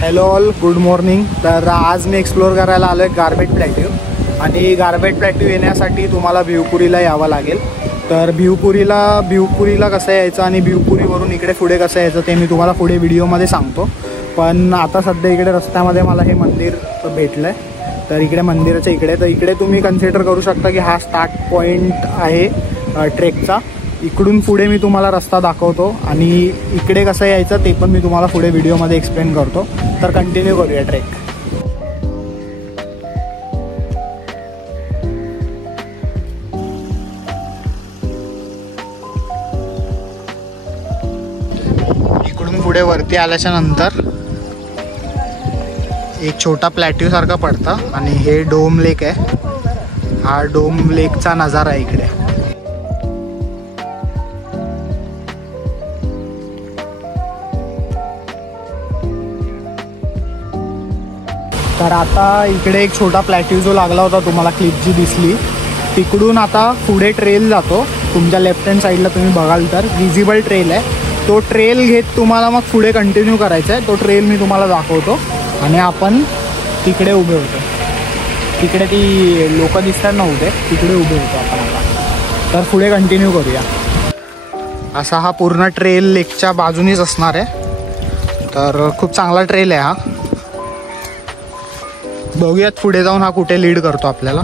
Hello all, good morning. तर आज मी explore करायला आलो आहे गारबेट प्लॅट्यू. आणि गारबेट प्लॅट्यू येण्यासाठी तुम्हाला भिवपुरीला यावं लागेल. तर भिवपुरीला कसं यायचं आणि भिवपुरीवरून इकडे पुढे कसं यायचं ते मी तुम्हाला पुढे व्हिडिओमध्ये सांगतो. पण आता सध्या इकडे रस्त्यामध्ये मला हे मंदिर भेटलं आहे. तर इकडे मंदिराच्या इकडे तुम्ही कन्सिडर करू शकता की हा स्टार्ट पॉईंट आहे ट्रेकचा. इकडून पुढे मी तुम्हाला रस्ता दाखवतो आणि इकडे कसं यायचं ते पण मी तुम्हाला पुढे व्हिडिओमध्ये एक्सप्लेन करतो. तर कंटिन्यू करूया ट्रेक. इकडून पुढे वरती आल्याच्या नंतर एक छोटा प्लॅट्यू सारखा पडतं आणि हे डोम लेक आहे. हा डोम लेकचा नजारा आहे इकडे. तर आता इकडे एक छोटा प्लॅट्यू जो लागला होता तुम्हाला क्लिप जी दिसली तिकडून आता पुढे ट्रेल जातो. तुमच्या लेफ्ट हँड साईडला तुम्ही बघाल तर विजिबल ट्रेल आहे. तो ट्रेल घेत तुम्हाला मग पुढे कंटिन्यू करायचं आहे. तो ट्रेल मी तुम्हाला दाखवतो आणि आपण तिकडे उभे होतो. तिकडे ती लोक दिसतात ना उभे, तिकडे उभे होतो आपण आता. तर पुढे कंटिन्यू करूया. असा हा पूर्ण ट्रेल लेकच्या बाजूनीच असणार आहे. तर खूप चांगला ट्रेल आहे हा. बघूयात पुढे जाऊन हा कुठे लीड करतो आपल्याला.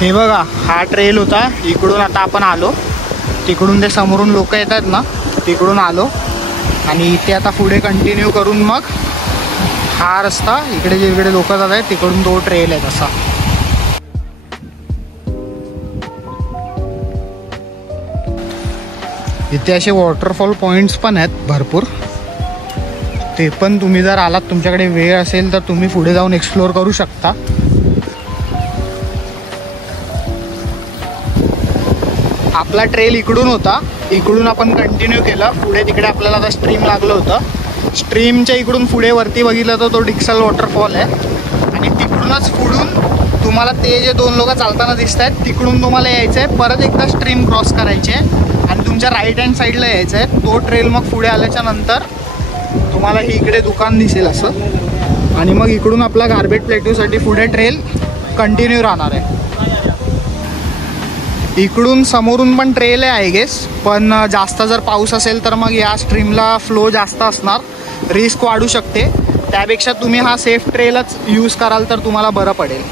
हे बघा, हा ट्रेल होता. इकडून आता आपण आलो. तिकडून ते समोरून लोक येतात ना, तिकडून आलो आणि इथे आता पुढे कंटिन्यू करून मग हा रस्ता इकडे जिकडे लोक जात आहेत तिकडून तो ट्रेल आहे तसा. इथे असे वॉटरफॉल पॉईंट्स पण आहेत भरपूर. ते पण तुम्ही जर आलात, तुमच्याकडे वेळ असेल तर तुम्ही पुढे जाऊन एक्सप्लोअर करू शकता. आपला ट्रेल इकडून होता. इकडून आपण कंटिन्यू केला पुढे. तिकडे आपल्याला आता स्ट्रीम लागलं होतं. स्ट्रीमच्या इकडून पुढे वरती बघितलं तर तो डिक्सल वॉटरफॉल आहे. आणि तिकडूनच पुढून तुम्हाला ते जे दोन लोक चालताना दिसत आहेत तिकडून तुम्हाला यायचं आहे. परत एकदा स्ट्रीम क्रॉस करायची आहे आणि तुमच्या राईट हँड साईडला यायचं आहे. तो ट्रेल मग पुढे आल्याच्या नंतर तुम्हाला हे इकडे दुकान दिसेल असं. आणि मग इकडून आपला गारबेट प्लॅट्यूसाठी पुढे ट्रेल कंटिन्यू राहणार आहे. इकडून समोरून पण ट्रेल आहे आय गेस. पण जास्त जर पाऊस असेल तर मग या स्ट्रीमला फ्लो जास्त असणार, रिस्क वाढू शकते. त्यापेक्षा तुम्ही हा सेफ ट्रेलच यूज कराल तर तुम्हाला बरं पडेल.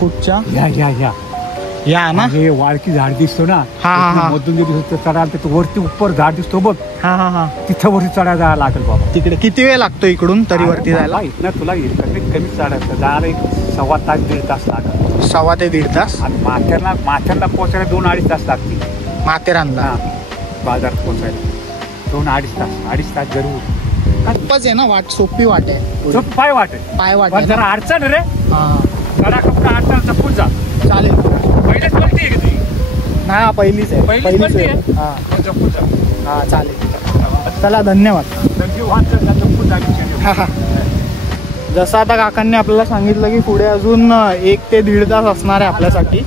कुठच्या या ना, हे वाळकी झाड दिसतो ना, मधून दिसतो चढायला तर वरती उपर झाड दिसतो बघ. हा तिथं वरती चढायला जायला लागेल बाबा. तिकडे किती वेळ लागतो इकडून तरी वरती जायला? इथनं तुला कमीत कमी चढायचं जायला एक 1.25 तास 1.5 तास लागेल. 1.25 ते 1.5 तास. आणि माथेरला पोहोचायला 2-2.5 तास लागतील. माथेरानला बाजारात पोहोचायला 2-2.5 तास 2.5 तास जरूर. खूपच आहे ना वाट, सोपी वाट आहे. पाय वाट आहे, पाय वाट जरा अडचण रे. जरा कपडा अडचण जपून जा. चालेल. पहिलेच पलटी आहे की नाही? पहिलीच आहे. पहिलीच आहे. जपून जा. हां चालेल. चला, धन्यवाद. जसं आता काकांनी आपल्याला सांगितलं की पुढे अजून 1 ते 1.5 तास असणार आहे आपल्यासाठी.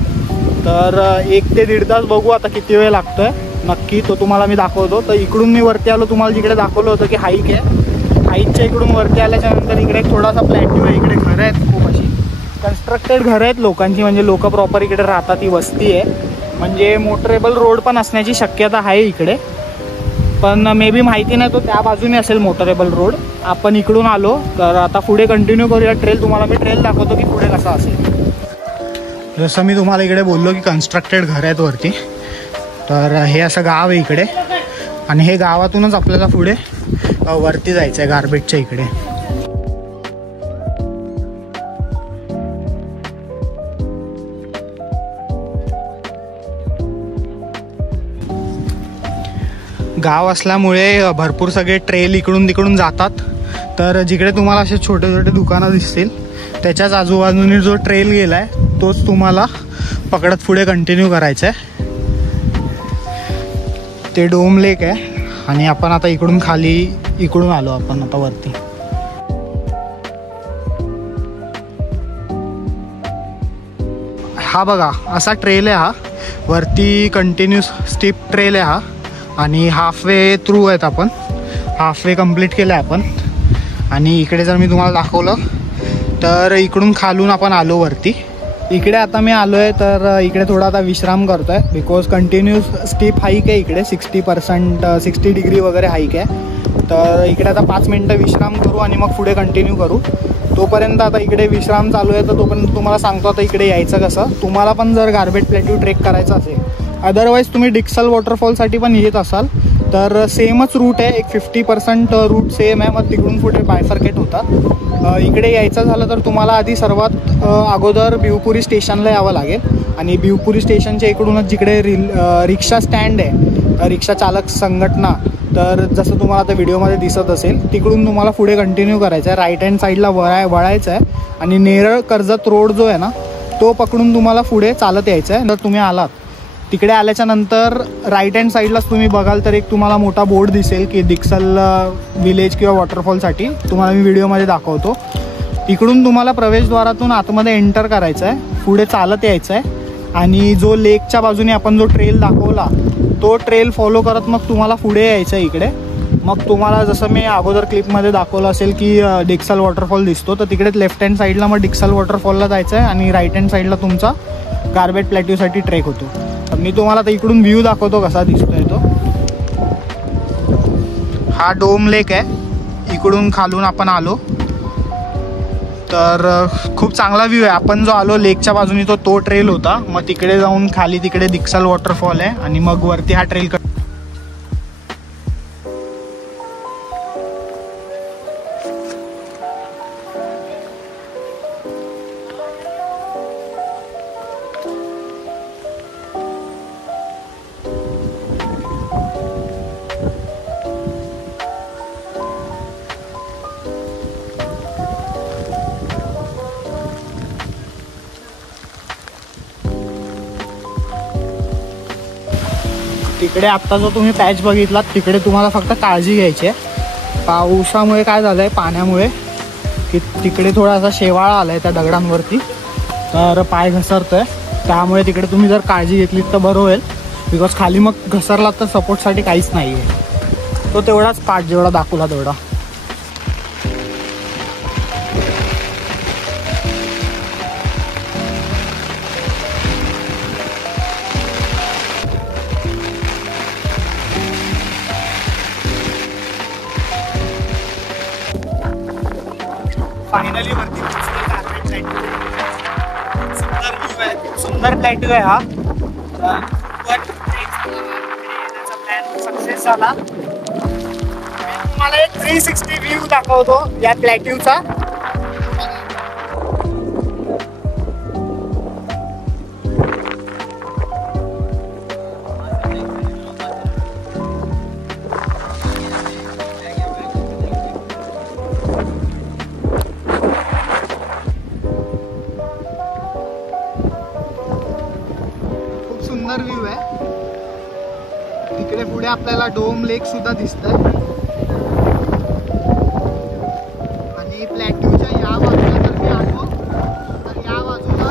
तर 1 ते 1.5 तास बघू आता किती वेळ लागतोय नक्की, तो तुम्हाला मी दाखवतो. तर इकडून मी वरती आलो, तुम्हाला जिकडे दाखवलं होतं की हाईक आहे. हाईकच्या इकडून वरती आल्याच्या नंतर इकडे एक थोडासा प्लॅट्यू आहे. इकडे घरं आहेत, खूप अशी कन्स्ट्रक्टेड घरं आहेत लोकांची, म्हणजे लोक प्रॉपर इकडे राहतात. ही वस्ती आहे, म्हणजे मोटरेबल रोड पण असण्याची शक्यता आहे इकडे. पण मे बी माहिती नाही तो त्या बाजूने असेल मोटरेबल रोड. आपण इकडून आलो तर आता पुढे कंटिन्यू करूया ट्रेल. तुम्हाला मी ट्रेल दाखवतो की पुढे कसा असेल. जसं मी तुम्हाला इकडे बोललो की कन्स्ट्रक्टेड घर आहेत वरती. तर हे असं गाव आहे इकडे आणि हे गावातूनच आपल्याला पुढे वरती जायचं आहे गारबेटच्या इकडे. गाव असल्यामुळे भरपूर सगळे ट्रेल इकडून तिकडून जातात. तर जिकडे तुम्हाला असे छोटे छोटे दुकानं दिसतील त्याच्याच आजूबाजूने जो ट्रेल गेला आहे तोच तुम्हाला पकडत पुढे कंटिन्यू करायचं आहे. ते डोम लेक आहे आणि आपण आता इकडून खाली इकडून आलो आपण आता वरती. हा बघा असा ट्रेल आहे हा, वरती कंटिन्यूस स्टीप ट्रेल आहे हा. आणि हाफवे थ्रू आहेत, आपण हाफवे कंप्लीट केलं आहे आपण. आणि इकडे जर मी तुम्हाला दाखवलं तर इकडून खालून आपण आलो वरती. इकडे आता मी आलो आहे तर इकडे थोडा आता विश्राम करतो आहे, बिकॉज कंटिन्यूस स्टीप हाईक आहे इकडे. 60 डिग्री वगैरे हाईक आहे. तर इकडे आता 5 मिनटं विश्राम करू आणि मग पुढे कंटिन्यू करू. तोपर्यंत आता इकडे विश्राम चालू आहे, तर तोपर्यंत तुम्हाला सांगतो आता इकडे यायचं कसं. तुम्हाला पण जर गार्बेट प्लॅट्यू ट्रेक करायचं असेल, अदरवाईज तुम्ही डिक्सल वॉटरफॉलसाठी पण येत असाल तर सेमच रूट आहे, एक 50% रूट सेम आहे. मग तिकडून पुढे बायफर्केट होतात. इकडे यायचं झालं तर तुम्हाला आधी सर्वात अगोदर भिवपुरी स्टेशनला यावं लागेल. आणि भिवपुरी स्टेशनच्या इकडूनच जिकडे रिक्षा स्टँड आहे, रिक्षा चालक संघटना, तर जसं तुम्हाला आता व्हिडिओमध्ये दिसत असेल तिकडून तुम्हाला पुढे कंटिन्यू करायचं आहे. राईट हँड साईडला वळायचं आहे आणि नेरळ कर्जत रोड जो आहे ना तो पकडून तुम्हाला पुढे चालत यायचं आहे. तर तुम्ही आलात तिकडे आल्याच्या नंतर राईट हँड साईडलाच तुम्ही बघाल तर एक तुम्हाला मोठा बोर्ड दिसेल की डिक्सल विलेज किंवा वॉटरफॉलसाठी. तुम्हाला मी व्हिडिओमध्ये दाखवतो. इकडून तुम्हाला प्रवेशद्वारातून आतमध्ये एंटर करायचं आहे, पुढे चालत यायचं आहे. आणि जो लेकच्या बाजूने आपण जो ट्रेल दाखवला तो ट्रेल फॉलो करत मग तुम्हाला पुढे यायचं आहे इकडे. मग तुम्हाला जसं मी अगोदर क्लिपमध्ये दाखवलं असेल की डिक्सल वॉटरफॉल दिसतो, तर तिकडे लेफ्ट हँड साईडला मग डिक्सल वॉटरफॉलला जायचं आहे आणि राईट हँड साईडला तुमचा गार्बेट प्लॅट्यूसाठी ट्रेक होतो. मी तुम्हाला आता इकडून व्ह्यू दाखवतो कसा दिसतोय तो. हा डोम लेक आहे, इकडून खालून आपण आलो तर खूप चांगला व्ह्यू आहे. आपण जो आलो लेकच्या बाजूने तो ट्रेल होता. मग तिकडे जाऊन खाली तिकडे डिक्सल वॉटरफॉल आहे आणि मग वरती हा ट्रेल. तिकडे आत्ता जो तुम्ही पॅच बघितलात तिकडे तुम्हाला फक्त काळजी घ्यायची आहे. पावसामुळे काय झालं आहे, पाण्यामुळे की तिकडे थोडासा शेवाळा आला आहे त्या दगडांवरती, तर पाय घसरतो आहे. त्यामुळे तिकडे तुम्ही जर काळजी घेतलीत तर बरं होईल, बिकॉज खाली मग घसरलात तर सपोर्टसाठी काहीच नाही आहे. तो तेवढाच पार्ट जेवढा दाखवला तेवढा. फायनली वरती सुंदर प्लॅट्यू आहे हा. प्लॅन सक्सेस झाला. तुम्हाला एक 360 व्ह्यू दाखवतो या प्लॅट्यूचा. सुंदर व्ह्यू आहे. तिकडे पुढे आपल्याला डोम लेक सुद्धा दिसतंय आणि प्लॅट्यूच्या या बाजूला जर मी आलो तर या बाजूला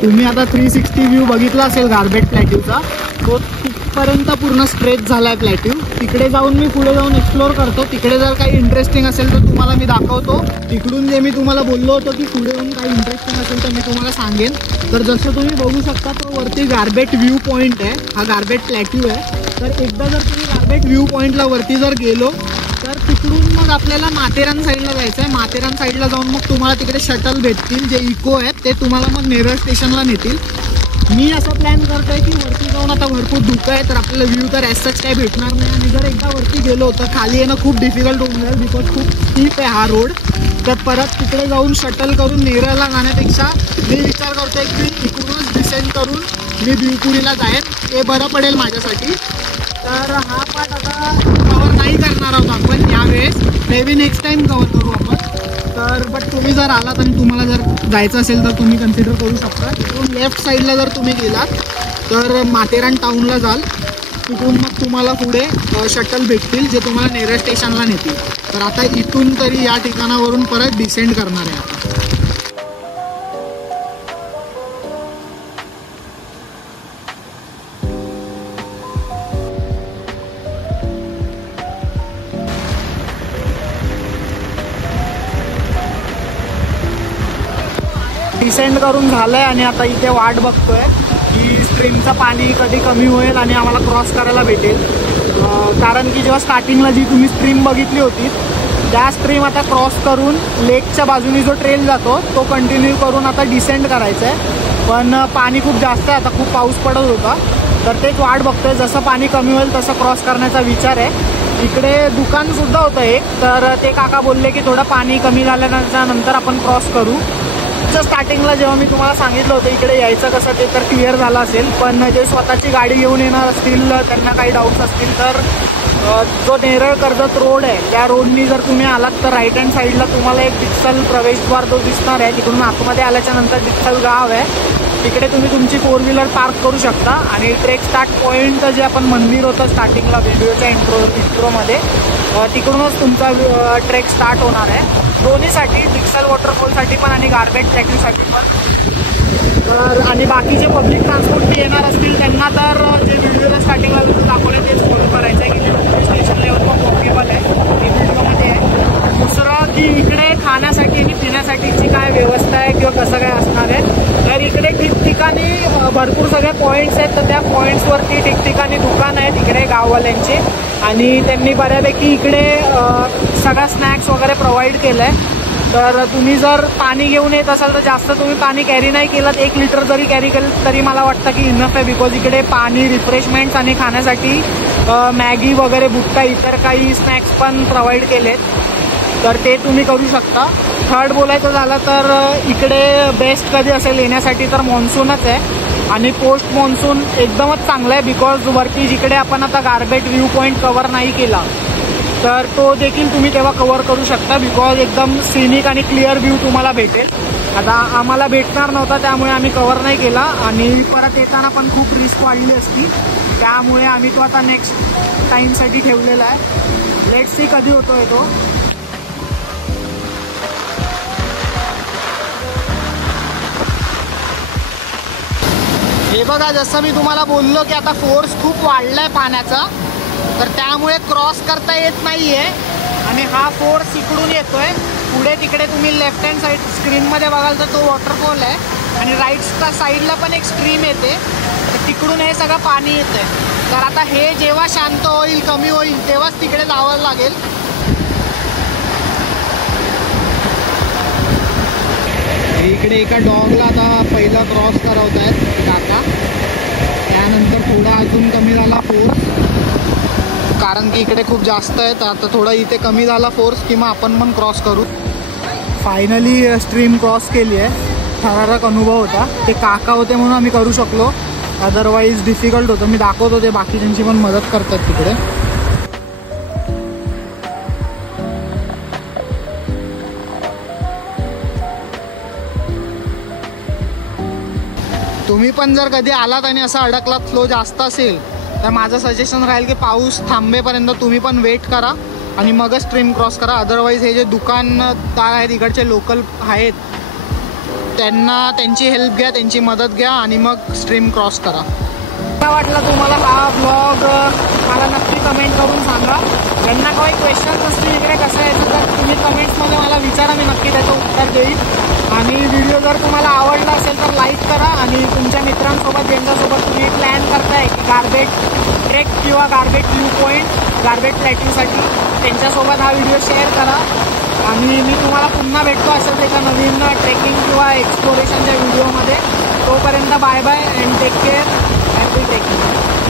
तुम्ही आता 360 व्ह्यू बघितला असेल गार्बेट प्लॅट्यूचा. तो तिथपर्यंत पूर्ण स्ट्रेच झालाय प्लॅट्यू. तिकडे जाऊन मी पुढे जाऊन एक्सप्लोर करतो. तिकडे जर काही इंटरेस्टिंग असेल तर तुम्हाला मी दाखवतो. तिकडून जे मी तुम्हाला बोललो होतो की पुढे येऊन काही इंटरेस्टिंग असेल तर मी तुम्हाला सांगेन. तर जसं तुम्ही बघू शकता तो वरती गार्बेट व्ह्यू पॉईंट आहे, हा गार्बेट प्लॅट्यू आहे. तर एकदा जर तुम्ही गार्बेट व्ह्यू पॉईंटला वरती जर गेलो तर तिकडून मग आपल्याला माथेरान साईडला जायचं आहे. माथेरान साईडला जाऊन मग तुम्हाला तिकडे शटल भेटतील जे इको आहेत, ते तुम्हाला मग नेरळ स्टेशनला नेतील. मी असं प्लॅन करतोय की वरती जाऊन आता भरपूर धुकं आहे तर आपल्याला व्ह्यू तर ॲज काही भेटणार नाही. आणि जर एकदा वरती गेलो तर खाली येणं खूप डिफिकल्ट होऊन जाईल, बिकॉज खूप स्टीप आहे हा रोड. तर परत तिकडे जाऊन शटल करून नेरळला जाण्यापेक्षा मी विचार करतोय की इकडूनच डिसेंड करून मी भिवपुरीला जाईन, ते बरं पडेल माझ्यासाठी. तर हा पार्ट आता कवर नाही करणार आहोत आपण यावेळेस, may be next time cover करू आपण. तर बट तुम्ही जर आलात आणि तुम्हाला जर जायचं असेल तर तुम्ही कन्सिडर करू शकता. तिकडून लेफ्ट साईडला जर तुम्ही गेलात तर माथेरान टाऊनला जाल. तिकडून मग तुम्हाला पुढे शटल भेटतील जे तुम्हाला नेरळ स्टेशनला नेतील. तर आता इथून तरी या ठिकाणावरून परत डिसेंड करणार आहे आता. डिसेंड करून झालंय आणि आता इथे वाट बघतोय की स्ट्रीमचं पाणी कधी कमी होईल आणि आम्हाला क्रॉस करायला भेटेल. कारण की जेव्हा स्टार्टिंगला जी तुम्ही स्ट्रीम बघितली होती त्या स्ट्रीम आता क्रॉस करून लेकच्या बाजूनी जो ट्रेल जातो तो कंटिन्यू करून आता डिसेंड करायचं आहे. पण पाणी खूप जास्त आहे, आता खूप पाऊस पडत होता तर तेच वाट बघतोय. जसं पाणी कमी होईल तसं क्रॉस करण्याचा विचार आहे. इकडे दुकानसुद्धा होतं एक, तर ते काका बोलले की थोडं पाणी कमी झाल्यानंतर आपण क्रॉस करू. स्टार्टिंगला जेव्हा मी तुम्हाला सांगितलं होतं इकडे यायचं कसं ते तर क्लिअर झालं असेल. पण जे स्वतःची गाडी घेऊन येणार असतील त्यांना काही डाऊट्स असतील तर जो नेरळ कर्जत रोड आहे त्या रोडनी जर तुम्ही आलात तर राईट हँड साईडला तुम्हाला एक डिक्सल प्रवेशद्वार जो दिसणार आहे. तिकडून आतमध्ये आल्याच्या नंतर डिक्सल गाव आहे, तिकडे तुम्ही तुमची 4 व्हीलर पार्क करू शकता. आणि ट्रेक स्टार्ट पॉईंट जे आपण मंदिर होतं स्टार्टिंगला व्हिडिओच्या इंट्रोमध्ये तिकडूनच तुमचा ट्रेक स्टार्ट होणार आहे. दोन्हीसाठी डिक्सल वॉटरफॉलसाठी पण आणि गार्बेज ट्रॅकिंगसाठी पण. तर आणि बाकीचे पब्लिक ट्रान्सपोर्ट येणार असतील त्यांना तर जे व्हिडिओला स्टार्टिंगला तुम्ही दाखवले तेच फॉलो करायचं आहे की जे स्टेशन लेवल पण वॉकेबल आहे हे व्हिडिओमध्ये आहे. दुसरं की इकडे खाण्यासाठी आणि पिण्यासाठीची काय व्यवस्था आहे किंवा कसं काय असणार आहे. तर इकडे ठिकठिकाणी भरपूर सगळे पॉईंट्स आहेत, तर त्या पॉईंट्सवरती ठिकठिकाणी दुकान आहेत इकडे गाववाल्यांचे आणि त्यांनी बऱ्यापैकी इकडे सगळा स्नॅक्स वगैरे प्रोव्हाइड केलं आहे. तर तुम्ही जर पाणी घेऊन येत असाल तर जास्त तुम्ही पाणी कॅरी नाही केलं, 1 लिटर जरी कॅरी केलं तरी मला वाटतं की इनफ आहे. बिकॉज इकडे पाणी, रिफ्रेशमेंट्स आणि खाण्यासाठी मॅगी वगैरे बुट्टा इतर काही स्नॅक्स पण प्रोव्हाइड केलेत, तर ते तुम्ही करू शकता. थर्ड बोलायचं झालं तर इकडे बेस्ट कधी असेल येण्यासाठी तर मॉन्सूनच आहे आणि पोस्ट मॉन्सून एकदमच चांगलं आहे. बिकॉज वरती जिकडे आपण आता गार्बेट व्ह्यू पॉईंट कव्हर नाही केला तर तो देखील तुम्ही तेव्हा कव्हर करू शकता. बिकॉज एकदम सिनिक आणि क्लिअर व्ह्यू तुम्हाला भेटेल. आता आम्हाला भेटणार नव्हता त्यामुळे आम्ही कव्हर नाही केला आणि परत येताना पण खूप रिस्क वाढली असती, त्यामुळे आम्ही तो आता नेक्स्ट टाईमसाठी ठेवलेला आहे. लेट्स सी कधी होतोय तो. हे बघा, जसं मी तुम्हाला बोललो की आता फोर्स खूप वाढलाय पाण्याचा, तर त्यामुळे क्रॉस करता येत नाहीये आणि हा फोर्स इकडून येतोय. पुढे तिकडे तुम्ही लेफ्ट हँड साईड स्क्रीनमध्ये बघाल तर तो वॉटरफॉल आहे आणि राईट साईडला पण एक स्ट्रीम येते, तर तिकडून हे सगळं पाणी येतंय. तर आता हे जेव्हा शांत होईल, कमी होईल, तेव्हाच तिकडे जावं लागेल. इकडे एका डॉगला आता पहिला क्रॉस करवत आहेत काका. त्यानंतर थोडा अजून कमी झाला फोर्स, कारण की इकडे खूप जास्त आहे. तर आता थोडा इथे कमी झाला फोर्स किंवा आपण पण क्रॉस करू. फायनली स्ट्रीम क्रॉस केली आहे. थरारक अनुभव होता. ते काका होते म्हणून आम्ही करू शकलो, अदरवाईज डिफिकल्ट होतं. मी दाखवतो ते बाकीच्यांची पण मदत करतात तिकडे. तुम्ही पण जर कधी आलात आणि असं अडकलात, फ्लो जास्त असेल, तर माझं सजेशन राहील की पाऊस थांबेपर्यंत तुम्ही पण वेट करा आणि मगच स्ट्रीम क्रॉस करा. अदरवाईज हे जे दुकानदार आहेत इकडचे लोकल आहेत त्यांची हेल्प घ्या, त्यांची मदत घ्या आणि मग स्ट्रीम क्रॉस करा. कसा वाटला तुम्हाला हा ब्लॉग मला नक्की कमेंट करून सांगा. ज्यांना काही क्वेश्चन्स असतील इकडे कसं यायचं तर तुम्ही कमेंट्समध्ये मला विचारा, मी नक्की त्याचं उत्तर देईन. आणि व्हिडिओ जर तुम्हाला आवडला असेल तर लाईक करा आणि तुमच्या मित्रांसोबत ज्यांच्यासोबत तुम्ही प्लॅन करताय की गार्बेज ट्रेक किंवा गार्बेज व्ह्यू पॉईंट गार्बेज ट्रॅकिंगसाठी, त्यांच्यासोबत हा व्हिडिओ शेअर करा. आणि मी तुम्हाला पुन्हा भेटतो असेल एका नवीन ट्रेकिंग किंवा एक्सप्लोरेशनच्या व्हिडिओमध्ये. तोपर्यंत bye bye and take care. Happy trekking.